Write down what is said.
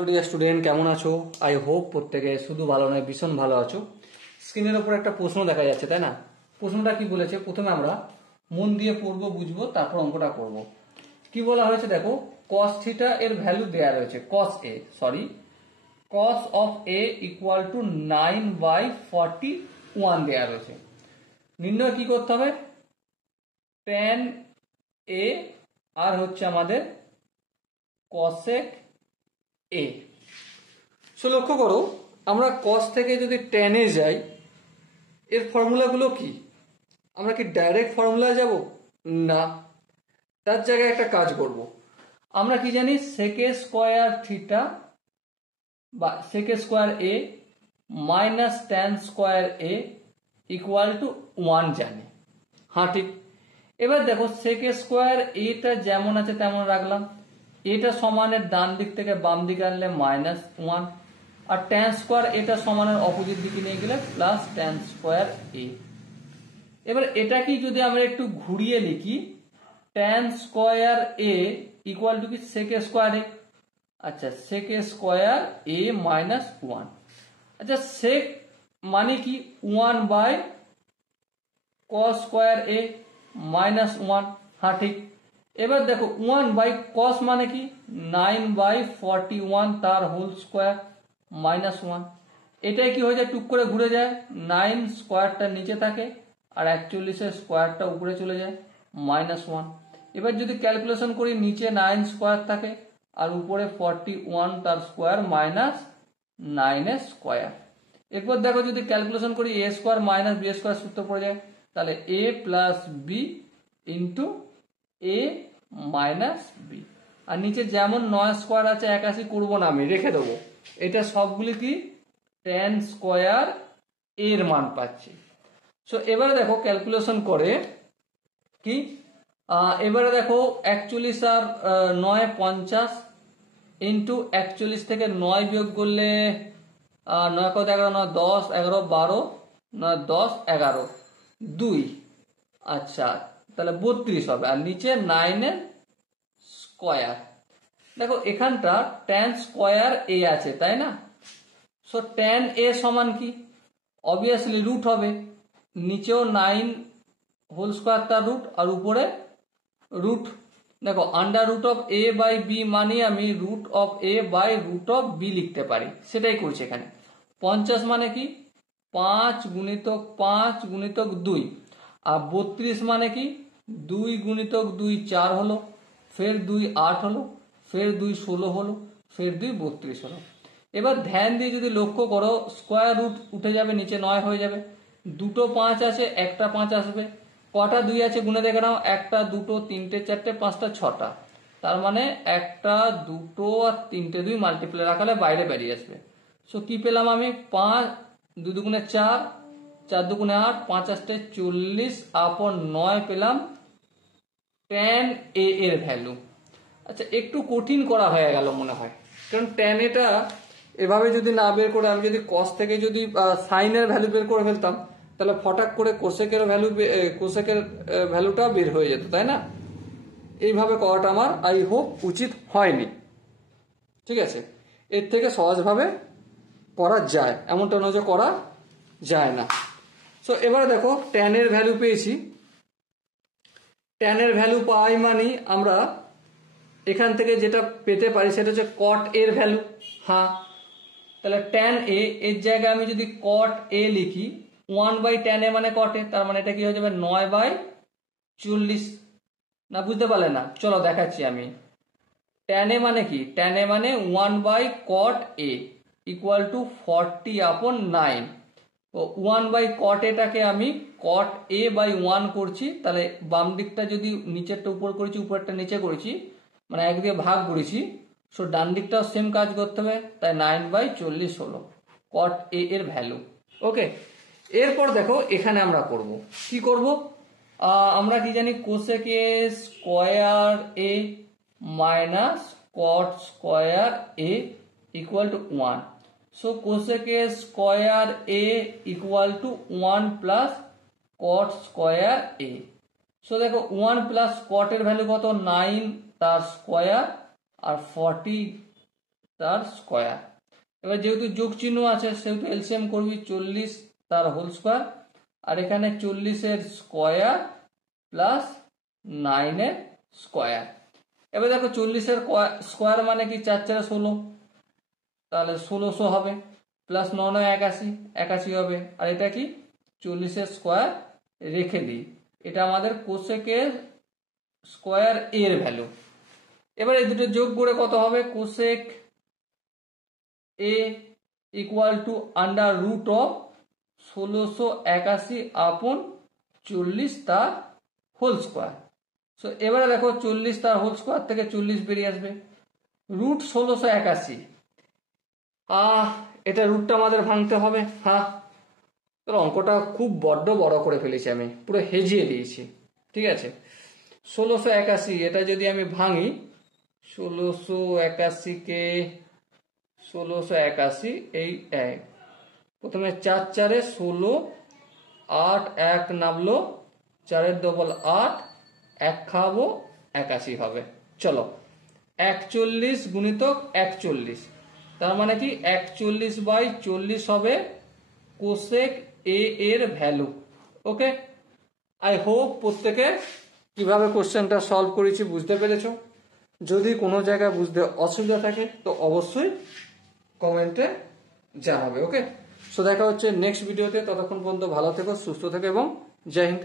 Student কেমন আছো? I hope প্রত্যেকে শুধু ভালো নয় ভীষণ ভালো আছো। স্ক্রিনের উপর একটা প্রশ্ন দেখা যাচ্ছে, তাই না? প্রশ্নটা কি বলেছে, প্রথমে আমরা মন দিয়ে পড়বো, বুঝবো, তারপর অঙ্কটা করব। কি বলা হয়েছে দেখো, cos থিটা এর ভ্যালু দেয়া রয়েছে, cos of A equal two 9/41 দেয়া রয়েছে। নির্ণয় কি করতে হবে? tan এ আর হচ্ছে আমাদের cosec এ। সো লক্ষ্য করো, আমরা cos থেকে যদি tan এ যাই, এর ফর্মুলাগুলো কি? আমরা কি ডাইরেক্ট ফর্মুলা যাব? না, তার জায়গায় একটা কাজ করব। আমরা কি জানি, sec স্কয়ার থিটা বা sec স্কয়ার এ মাইনাস tan স্কয়ার এ ইকুয়াল টু 1 জানি। হ্যাঁ ঠিক। এবার দেখো sec স্কয়ার এটা যেমন আছে তেমন রাখলাম, এটা সমানের ডান দিক থেকে বাম দিকে আনলে -1, আর tan স্কয়ার এটা সমানের অপোজিট দিকে নিয়ে গেলে প্লাস tan স্কয়ার এ। এবার এটা কি যদি আমরা একটু ঘুরিয়ে লিখি, tan স্কয়ার এ ইকুয়াল টু কি sec স্কয়ার এ। আচ্ছা, sec স্কয়ার এ মাইনাস 1। আচ্ছা, sec মানে কি 1/cos স্কয়ার এ মাইনাস 1। হ্যাঁ ঠিক। এবার দেখো 1/cos মানে কি 9/41 তার হোল স্কয়ার মাইনাস 1। এটাই কি হয়ে যায়, টুক করে ঘুরে যায়, 9 স্কয়ারটা নিচে থাকে আর 41 স্কয়ারটা উপরে চলে যায় -1। এবার যদি ক্যালকুলেশন করি, নিচে 9 স্কয়ার থাকে আর উপরে 41 তার স্কয়ার -9 স্কয়ার। এরপর দেখো যদি ক্যালকুলেশন করি, a square minus b square সূত্র পড়ে যায়, তাহলে a plus B into a minus B. আর নিচে যেমন 9 স্কয়ার আছে 81 করবো না, আমি রেখে দেবো। এটা সবগুলি কি tan স্কয়ার এর মান পাচ্ছি। সো এবারে দেখো ক্যালকুলেশন করে কি, এবারে দেখো 41 আর 9 50 ইন্টু 41 থেকে 9 বিয়োগ করলে 9 কত 11, 9 10, 11 12, 9 10 11 2। আচ্ছা, তাহলে 32 হবে, আর নিচে 9 এর স্কয়ার। দেখো এখানটা tan স্কয়ার এ আছে, তাই না? সো tan এ সমান কি, অবভিয়াসলি রুট হবে, নিচেও 9 হোল স্কয়ার তার রুট আর উপরে রুট। দেখো under root of A by B মানে আমি root of A by root of B লিখতে পারি, সেটাই করছি এখানে। 50 মানে কি 5 গুণিতক 5 গুণিতক 2, আর 32 মানে কি 2 গুণিতক 2 4 হলো, ফের 2 8 হলো, ফের 2 16 হলো, ফের 2 32 হলো। এবার ধ্যান দিয়ে যদি লক্ষ্য করো, স্কয়ার রুট উঠে যাবে, নিচে 9 হয়ে যাবে, দুটো 5 আছে, একটা 5 আসবে, কটা 2 আছে গুণে দেখে নাও, একটা 2 3 4 5 6টা, তার মানে একটা 2 আর 3 2 মাল্টিপ্লাই রাখালে বাইরে বেরিয়ে আসবে। সো কি পেলাম আমি, 5 2 দুগুণে 4, 4 দুগুণে 8, 5 8 40 আপন 9 পেলাম tan এ এর ভ্যালু। আচ্ছা, একটু কঠিন করা হয়ে গেল মনে হয়, কারণ tan এটা এভাবে যদি না বের করে আমি যদি cos থেকে যদি সাইনের ভ্যালু বের করে ফেলতাম, তাহলে ফটাক করে কোসেকের ভ্যালুটা বের হয়ে যেত, তাই না? এইভাবে করাটা আমার আই হোপ উচিত হয়নি। ঠিক আছে, এর থেকে সহজভাবে করা যায়, এমনটা নয় যে করা যায় না। সো এবারে দেখো tan এর ভ্যালু পেয়েছি। tan এর ভ্যালু পাই মানে আমরা এখান থেকে যেটা পেতে পারি সেটা হচ্ছে cot এর ভ্যালু। হ্যাঁ, তাহলে tan এ এর জায়গায় আমি যদি cot এ লিখি, 1/tan এ মানে cot এ, তার মানে এটা কি হয়ে যাবে 9/40। না বুঝতে পারলে না, চলো দেখাচ্ছি আমি। tan এ মানে কি, tan এ মানে 1/cot এ ইকুয়াল টু 40/9। তো 1/cot এটাকে আমি cot a বাই 1 করছি, তাহলে বাম দিকটা যদি নিচেরটা উপর করেছি উপরেরটা নিচে করেছি, মানে এক দিয়ে ভাগ করেছি, সো ডান দিকটাও সেম কাজ করতে হবে, তাই 9/40 হলো cot a এর ভ্যালু। ওকে, এরপর দেখো এখানে আমরা করব কি করব, আমরা কি জানি cosec a square a minus cot square a equal to 1। So cosec a square a equal to 1 plus cot square a। So দেখো 1 প্লাস cot এর ভ্যালু কত, 9 তার স্কয়ার, আর 40 তার স্কোয়ার। এবার যেহেতু যোগ চিহ্ন আছে সেহেতু এলসিএম করবি 40 তার হোল স্কোয়ার, আর এখানে 40-এর স্কোয়ার প্লাস 9-এর স্কোয়ার। এবার দেখো 40-এর স্কোয়ার মানে কি 4×4 16, তাহলে 1600 হবে, প্লাস 9 81, 81 হবে। আর এটা কি 40-এর স্কোয়ার রেখে দিই, এটা আমাদের কোসেকের স্কোয়ার এর ভ্যালু। এবার এই দুটো যোগ করে কত হবে, cosec A equal to under root of 1681 upon 40 তার হোল স্কোয়ার। সো এবারে দেখো 40 তার হোল স্কোয়ার থেকে 40 বেরিয়ে আসবে, রুট 1681। এটা রুটটা আমাদের ভাঙতে হবে। অঙ্কটা খুব বড় করে ফেলেছি, আমি পুরো হেজিয়ে দিয়েছি। ঠিক আছে, 1681 এটা যদি আমি ভাঙি, 1681-কে 1681 এই এক, প্রথমে 4×4 16, 8 1 নামলো, 4 ডবল 8, 1 খাবো 81 হবে। চলো 41 গুণিতক 41, তার মানে কি 41/40 হবে কোসেক এ এর ভ্যালু। ওকে, আই হোপ প্রত্যেকে কিভাবে কোশ্চেনটা সলভ করেছি বুঝতে পেরেছো। যদি কোনো জায়গায় বুঝতে অসুবিধা থাকে তো অবশ্যই কমেন্টে জানাবে। ওকে, সো দেখা হচ্ছে নেক্সট ভিডিওতে, ততক্ষণ পর্যন্ত ভালো থেকো, সুস্থ থেকো এবং জয় হিন্দ।